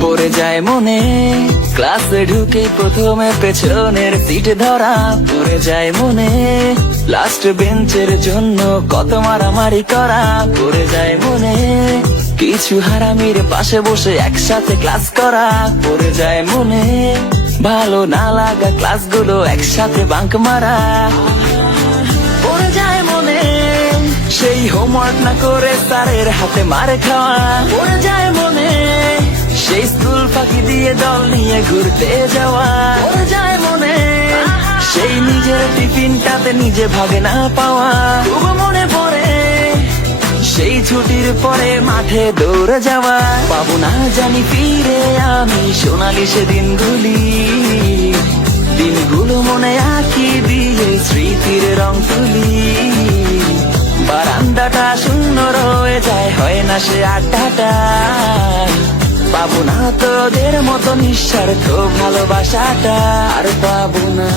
পড়ে যায় মনে ক্লাসে ঢুকে প্রথমে পেছনের সিটে ধরা, পড়ে যায় মনে লাস্ট বেঞ্চের জন্য কত মারামারি করা, পড়ে যায় মনে কিছু হারামির পাশে বসে একসাথে ক্লাস করা, পড়ে যায় মনে ভালো না লাগা ক্লাসগুলো একসাথে বাঙ্ক মারা, পড়ে যায় মনে সেই হোমওয়ার্ক না করে স্যারের হাতে মার খাওয়া, পড়ে যায় মনে সেই স্কুল ফাঁকি দিয়ে দল নিয়ে ঘুরতে যাওয়া, পড়ে যায় মনে সেই নিজের টিফিনটাতে নিজে ভাগে না পাওয়া, খুব মনে পড়ে সেই ছুটির পরে মাঠে দৌড়ে যাওয়া, পাবো না জানি ফিরে আমি সোনালি সে দিনগুলো মনে আঁকি দিয়ে স্মৃতির রং তুলি, বারান্দাটা শূন্য রয়ে যায় হয় না সে আড্ডাটা, পাবো না তোদের মতো নিঃস্বার্থ ভালোবাসাটা আর পাবো না।